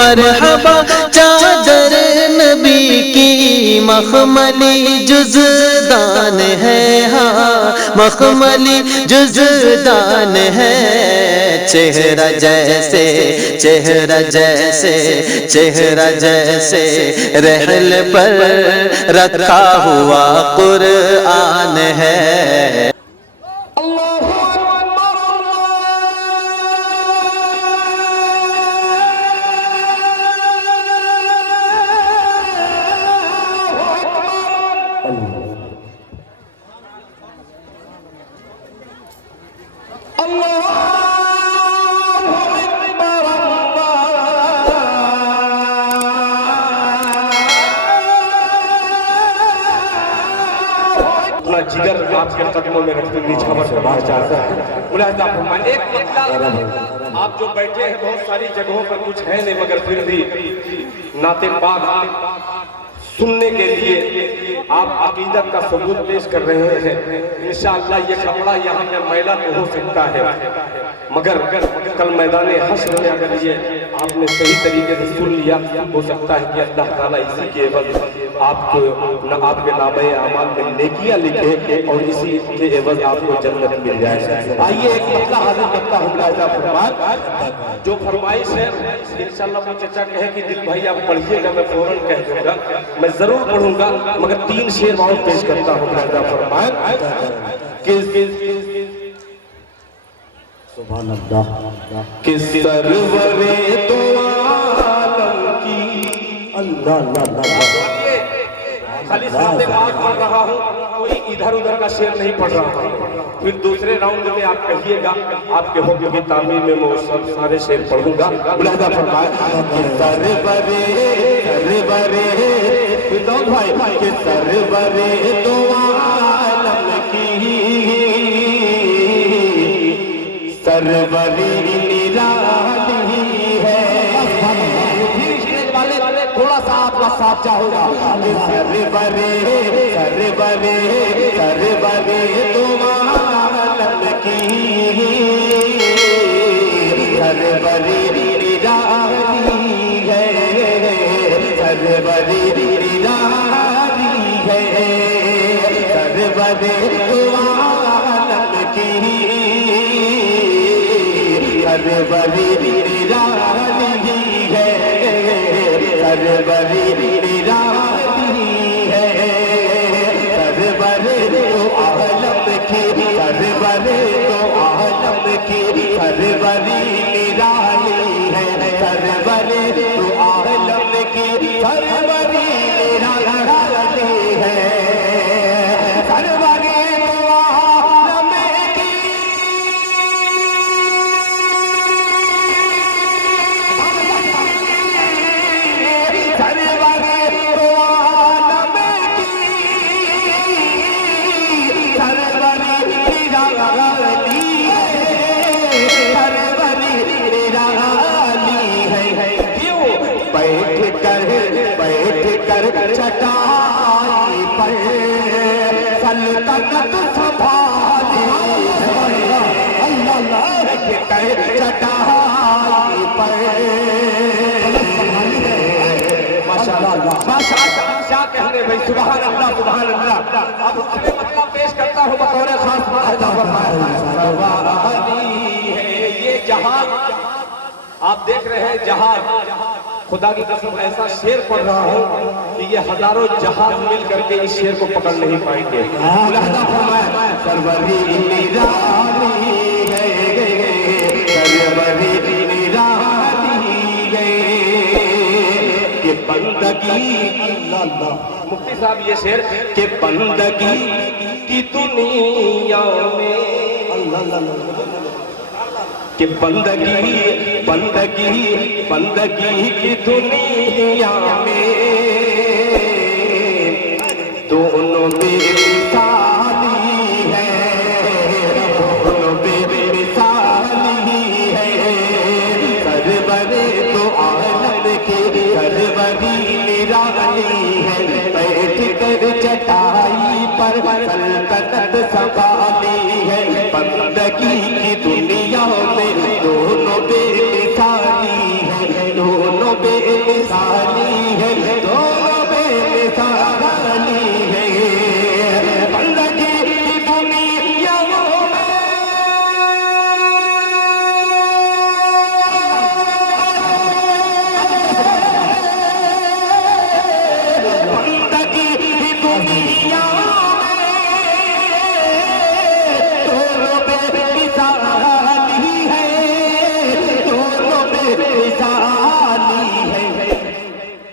मरहबा चादर नबी की मखमली जुज़दान है, हाँ मखमली जुज़दान है। चेहरा जैसे चेहरा जैसे चेहरा जैसे रहल पर रखा हुआ कुरान है। जिगर आपके कदमों में रखते निछावर से बाहर जाता है। मुलाहिजा फरमाइए, एक मतलब आप जो बैठे हैं बहुत सारी जगहों पर कुछ है नहीं, मगर फिर भी नाते पाक सुनने के लिए आप अकीदत का सबूत पेश कर रहे हैं। इंशाअल्लाह ये कपड़ा यहाँ में मैला तो हो सकता है, मगर कल मैदान हश्र में अगर ये आपने सही तरीके से सुन लिया, हो सकता है कि अल्लाह ताला इसी के एवज आपके नामे आमाल में नेकियां लिखे और इसी के एवज आपको जन्नत मिल जाए। आइए एक मसला हाजिर करता हूँ मुलाहिजा फरमाइए, जो फरमाइश है इंशाअल्लाह वो चचा कहे कि दिल भाई आप पढ़िएगा, मैं फौरन कह दूंगा, मैं जरूर पढ़ूंगा, मगर 3 शेर और पेश करता हूँ मुलाहिजा फरमाइए सुभान अल्लाह कि सरवरे तो आलम की अल्लाह खाली सामने बात पढ़ रहा हूँ, कोई इधर उधर का शेर नहीं पढ़ रहा हूँ। फिर दूसरे राउंड में आप कहिएगा, आपके हुक्म की तामील में मैं सब सारे शेर पढ़ूंगा। मुलाहिजा फरमाइए भाई कि सरवरे तो आलम की सरवरी निराली है। थोड़ा सा आपका साथ चाहूंगा, सरवरे सरवरे सरवरे तुम आलम की सरवरी निराली है, सरवरी निराली है, सरवरे तुम आलम की सरवरी निराली है, सरवरी निराली है, सरवरे तो आलम की सरवरे तो आलम की सरवरी निराली है, सरवरे तो आलम की सरवरी निराली है, सरवरी चटाई पर सल्तनत संभाली चटाई पर माशाअल्लाह क्या कहने भाई, सुभान अल्लाह सुभान अल्लाह। अब उसने मतलब पेश करता हूँ बतौर खास है ये जहाज आप देख रहे हैं, जहाज खुदा की कसम ऐसा शेर पढ़ रहा हूँ कि ये हजारों जहाज मिल करके इस शेर को पकड़ नहीं पाएंगे। सरवरी निराली है, सरवरी निराली है कि बंदगी मुफ्ती साहब ये शेर के बंदगी की दुनिया में कि बंदगी बंदगी बंदगी की दुनिया में दोनों बेमिसाली है, दोनों बेमिसाली है, सरवरे तो आलम की सरवरी निराली है, बैठ कर चटाई पर सल्तनत संभाली है, बंदगी की दुनिया में दोनों बेमिसाली है, दोनों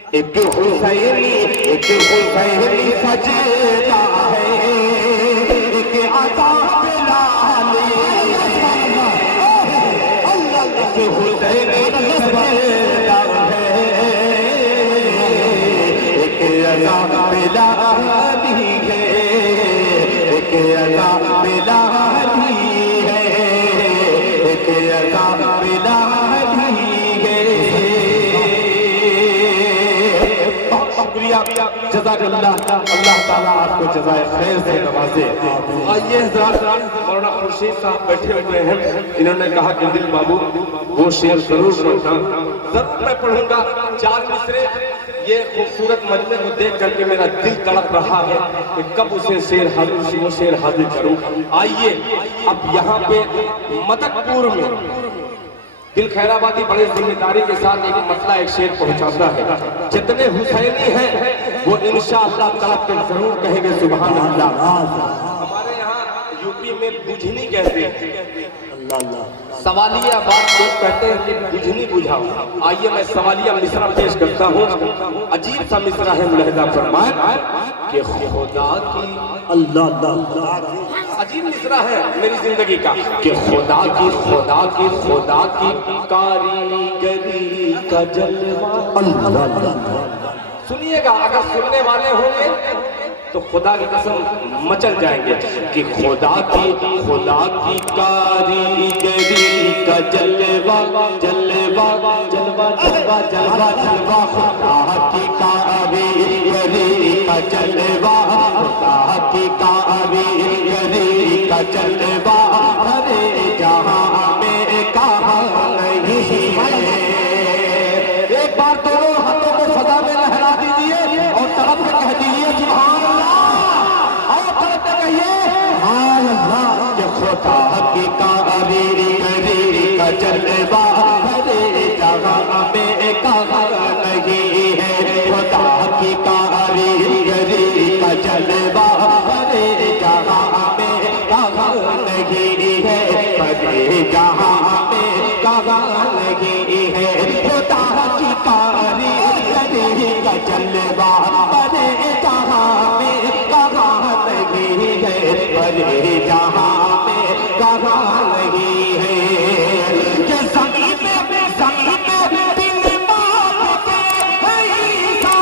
एक हुसैनी सजदा है, एक अता बिलाली, एक हुसैनी सजदा है, एक अता बिलाली है, एक अता बिलाली है, एक अता बिलाली है। शुक्रिया, जज़ाकल्लाह, अल्लाह ताला आपको जज़ाए खैर से नवाजे। आइए हज़रात, मौलाना खुर्शीद साहब बैठे हुए हैं, इन्होंने कहा कि दिल बाबू वो शेर जरूर पढ़ना, जरूर मैं पढ़ूंगा। 4 मिसरे ये खूबसूरत मजमे को देख करके मेरा दिल तड़प रहा है कि कब उसे वो शेर हाजिर करूं। आइए अब यहाँ पे मदकपुर में दिल खैराबादी बड़े जिम्मेदारी के साथ एक मसला एक शेर पहुंचाता है। जितने हुसैनी हैं वो इंशाअल्लाह तलब के जरूर कहेंगे सुभान अल्लाह। हमारे यहाँ यूपी में बुझनी कहते हैं, सवालिया बात लोग कहते हैं कि बुझनी बुझाओ। आइए मैं सवालिया मिसरा पेश करता हूँ। अजीब सा मिसरा है, मुलाहिजा फरमाए कि खुदा की अल्लाह, अजीब मिसरा है मेरी जिंदगी का कि खुदा की कारीगरी का जलवा। सुनिएगा, अगर सुनने वाले होंगे तो खुदा की कसम मचल जाएंगे कि खुदा की कारीगरी का जलवा जलवा जलवा जलवा जलवा जलवा, खुदा की कारीगरी का जलवा, खुदा की कारीगरी का जलवा, हरे जहां में कहाँ नहीं है। एक बार दोनों हाथों को सदा में लहरा दीजिए और तरफ में कह दीजिए सुभान अल्लाह, और तरफ में कहिए सुभान अल्लाह। कि खुदा की कारीगरी का जलवा, हरे जहां में कहाँ नहीं है। खुदा की कारीगरी का जलवा, हरे जहां में कहाँ नहीं है, हरे जहां में कहाँ नहीं है। खुदा की कारीगरी का जलवा, हरे जहां में कहाँ नहीं है, हरे जहां में कहाँ नहीं है। ये ज़मीन में दिन बात के ईसा,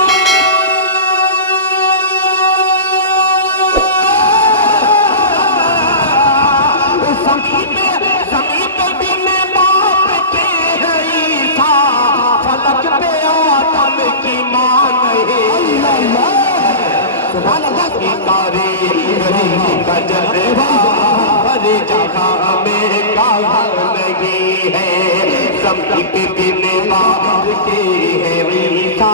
ज़मीन पे दिन बात के ईसा, फलक पे आदम की मान है। सुभान अल्लाह की कारीगरी का जलवा, हर जगह में कहाँ नहीं है। ज़मीन पे दिन बात के ईसा,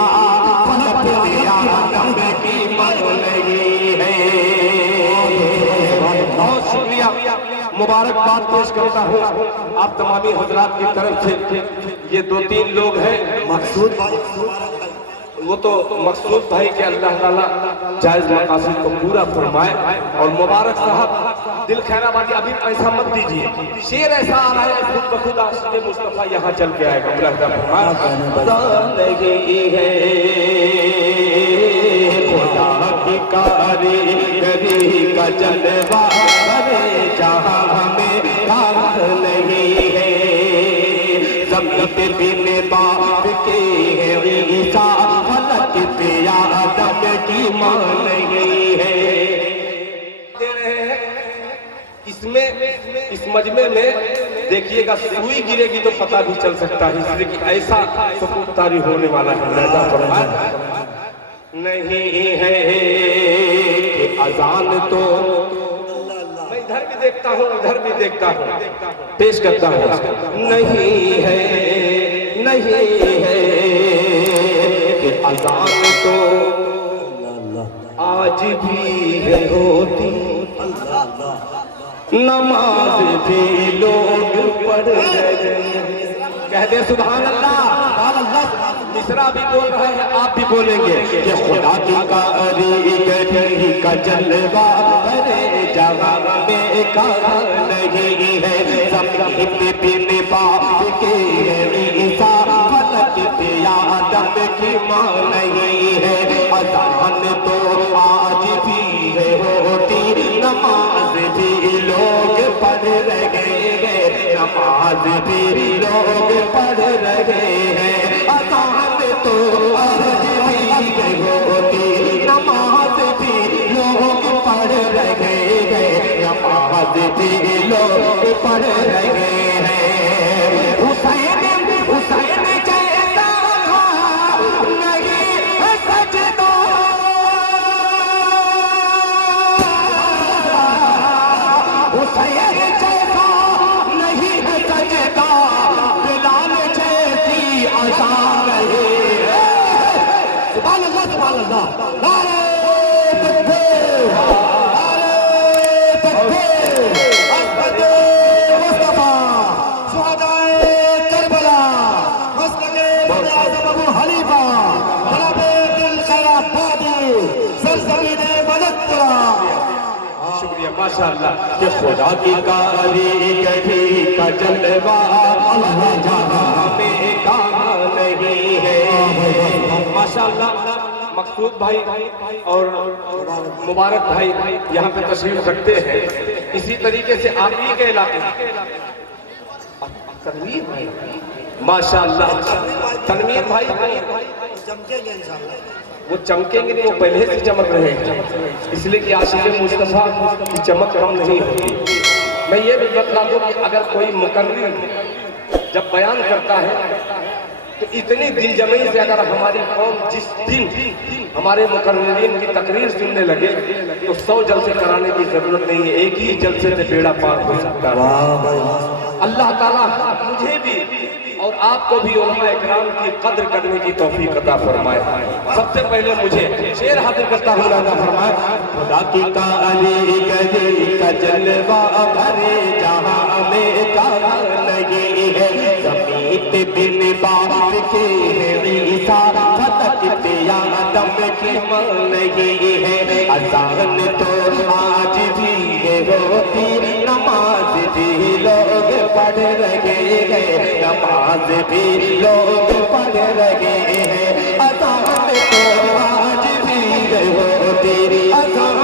फलक पे आदम की मान नहीं है। बहुत शुक्रिया, मुबारकबाद पेश करता हूँ आप तमामी हजरात की तरफ से। ये 2-3 लोग हैं, मकसूद भाई, वो तो मकसूद भाई के अल्लाह ताला जायज मकासद को पूरा फरमाए। और मुबारक साहब दिल खैराबादी, अभी पैसा मत दीजिए, शेर ऐसा आ रहा है खुद ब खुद आशिक़ मुस्तफा यहाँ चल के आएगा। खुदा की कारीगरी का जलवा, हरे जहां में कहाँ नहीं है। ज़मीन पे बिन बाप के है ईसा, फलक पे आदम की मान नहीं है। इसमें इस मजमे में देखिएगा, सुई गिरेगी तो पता भी चल सकता है, इसलिए कि ऐसा सुकून होने वाला है। नहीं है कि अजान तो मैं इधर भी देखता हूँ उधर भी देखता हूँ, पेश करता हूँ। नहीं है कि अजान तो आज भी है होती, नमाज भी लोग पढ़ रहे। कह दे सुभान अल्लाह। मिसरा भी बोल रहे हैं, आप भी बोलेंगे कि खुदा की कारीगरी का जलवा, हरे जहां में कहाँ नहीं है। ज़मीन पे बिन बाप के है ईसा, फलक पे आदम की मान नमाज भी लोग पढ़ रहे हैं, अज़ान तो आज भी होती, नमाज भी लोग पढ़ रहे हैं, नमाज भी लोग पढ़ रहे हैं। हुसैन हुसैन जैसा नहीं है सजदा, हुसैन जैसा नहीं है सजदा, बिलाल जैसी अज़ान है। सुभान अल्लाह सुभान अल्लाह। नारे तकबीर, नारे तकबीर, अहमद मुस्तफा शुहदाए करबला, मसलके वज़ीर आज़म अबू हनीफा, तलबे दिल खैराबादी, सरज़मीने मलकपुरा। शुक्रिया माशाअल्लाह कि खुदा की कारीगरी का जलवा अल्लाह जहां में कहाँ नहीं है। माशाअल्लाह मकसूद भाई और मुबारक भाई यहाँ पे तशरीफ रखते हैं। इसी तरीके से आप ही के इलाके तनवीर भाई माशाअल्लाह, तनवीर भाई वो चमकेंगे नहीं, वो पहले से चमक रहे हैं, इसलिए कि आशिक़ मुस्तफ़ा की चमक कम नहीं होती। मैं ये भी बता दूं कि अगर कोई मुकर्रिर जब बयान करता है तो इतनी दिलजमई से अगर हमारी कौम जिस दिन हमारे मुकर्रिरीन की तकरीर सुनने लगे तो 100 जलसे कराने की जरूरत नहीं है, एक ही जलसे से बेड़ा पार हो सकता है। अल्लाह ताला मुझे भी और आपको भी उलमा इकराम की कद्र करने की तौफीक अता फरमाए। सबसे पहले मुझे शेर हाजिर करता हूँ, अता फरमाए। खुदा की कारीगरी का जलवा भरे जहां में कहाँ नहीं है, ज़मीन पे बिन बाप के ईसा खतकते आदम की मां नहीं है। अज़ान तो आज भी होती, नमाज भी लोग पढ़ रहे हैं, नमाज भी लोग पढ़ रहे हैं। अज़ान तो आज भी होती, अज़ान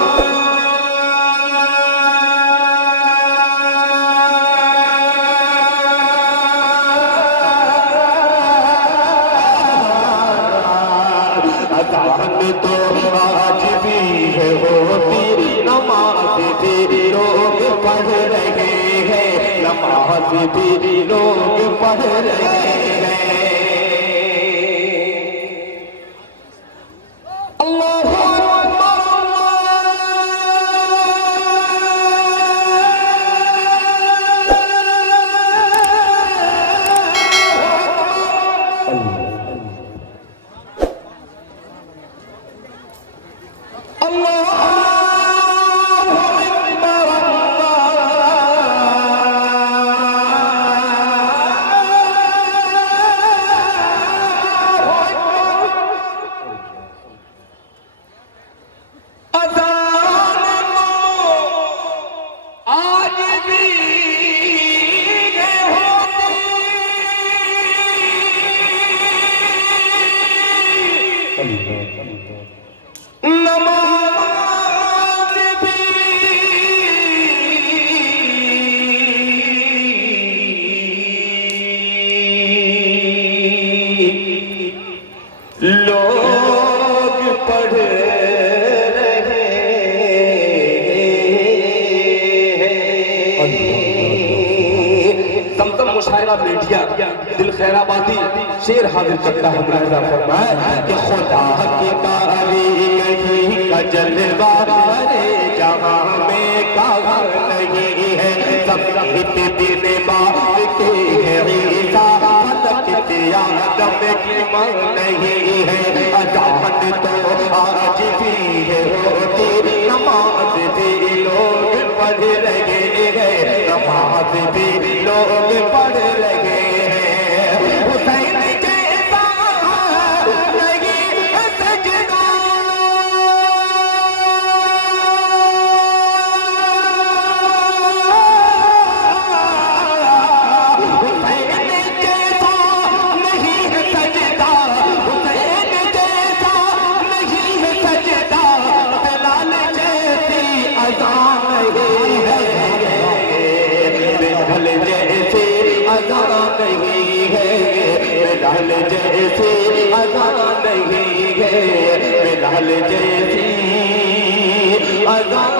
तो आज भी होती, नमाज भी लोग पढ़ रहे हैं, नमाज भी लोग पढ़ रहे हैं। अल्लाहु लोग पढ़ रहे हैं। तमतम मुशायरा मीडिया दिल खैराबादी शेर हाजिर करता है, मुलाहिजा फरमाए कि खुदा की कारीगरी का जलवा भरे जहां में कहाँ नहीं है, ज़मीन बिन बाप के ईसा खतकते आदम की मां नहीं है। अज़ान तो आज भी होती, नमाज भी लोग पढ़ रहे हैं, नमाज भी लोग पढ़ रहे हैं। हुसैन जैसा नहीं है सजदा, हुसैन जैसा नहीं है सजदा, हुसैन बिलाल जैसी अज़ान नहीं है, बिलाल जैसी अज़ान